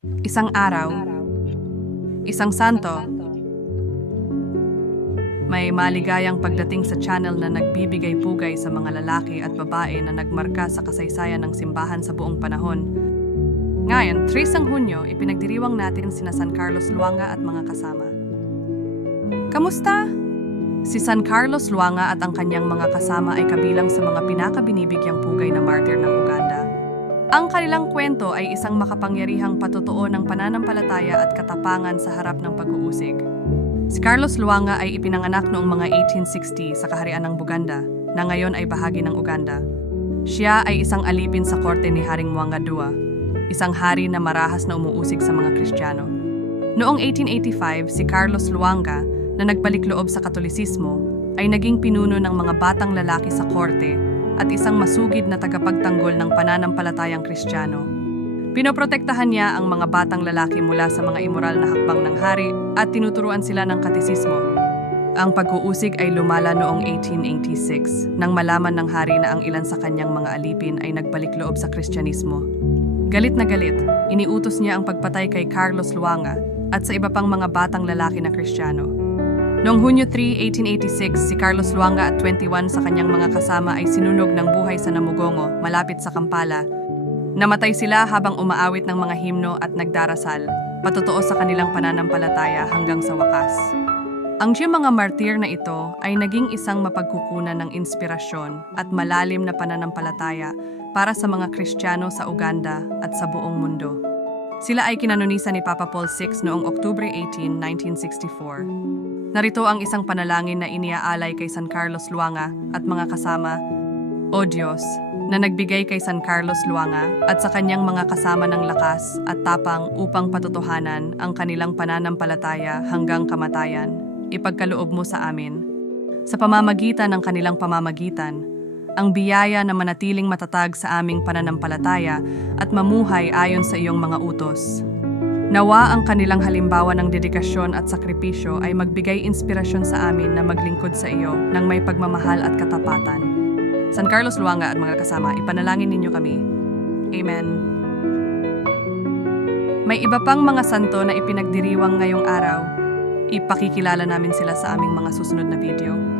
Isang araw, isang santo, may maligayang pagdating sa channel na nagbibigay pugay sa mga lalaki at babae na nagmarka sa kasaysayan ng simbahan sa buong panahon. Ngayon, 3 ang Hunyo, ipinagdiriwang natin sina San Carlos Luanga at mga kasama. Kamusta? Si San Carlos Luanga at ang kanyang mga kasama ay kabilang sa mga pinakabinibigyang pugay na martyr ng Uganda. Ang kanilang kwento ay isang makapangyarihang patutuo ng pananampalataya at katapangan sa harap ng pag-uusig. Si Carlos Luanga ay ipinanganak noong mga 1860 sa kaharian ng Buganda, na ngayon ay bahagi ng Uganda. Siya ay isang alipin sa korte ni Haring Mwanga II, isang hari na marahas na umuusig sa mga Kristiyano. Noong 1885, si Carlos Luanga, na nagbalik loob sa Katolisismo, ay naging pinuno ng mga batang lalaki sa korte at isang masugid na tagapagtanggol ng pananampalatayang Kristiyano. Pinoprotektahan niya ang mga batang lalaki mula sa mga imoral na hakbang ng hari at tinuturuan sila ng katisismo. Ang pag-uusig ay lumala noong 1886 nang malaman ng hari na ang ilan sa kanyang mga alipin ay nagbalik loob sa Kristyanismo. Galit na galit, iniutos niya ang pagpatay kay Carlos Luanga at sa iba pang mga batang lalaki na Kristiyano. Noong Hunyo 3, 1886, si Carlos Luanga at 21 sa kanyang mga kasama ay sinunog ng buhay sa Namugongo, malapit sa Kampala. Namatay sila habang umaawit ng mga himno at nagdarasal, patutuo sa kanilang pananampalataya hanggang sa wakas. Ang siyang mga martir na ito ay naging isang mapagkukunan ng inspirasyon at malalim na pananampalataya para sa mga Kristiyano sa Uganda at sa buong mundo. Sila ay kinanonisan ni Papa Paul VI noong Oktubre 18, 1964. Narito ang isang panalangin na iniaalay kay San Carlos Luanga at mga kasama, O Diyos, na nagbigay kay San Carlos Luanga at sa kanyang mga kasama ng lakas at tapang upang patutuhanan ang kanilang pananampalataya hanggang kamatayan, ipagkaloob mo sa amin. Sa pamamagitan ng kanilang pamamagitan, ang biyaya na manatiling matatag sa aming pananampalataya at mamuhay ayon sa iyong mga utos. Nawa ang kanilang halimbawa ng dedikasyon at sakripisyo ay magbigay inspirasyon sa amin na maglingkod sa iyo ng may pagmamahal at katapatan. San Carlos Luanga at mga kasama, ipanalangin ninyo kami. Amen. May iba pang mga santo na ipinagdiriwang ngayong araw. Ipakikilala namin sila sa aming mga susunod na video.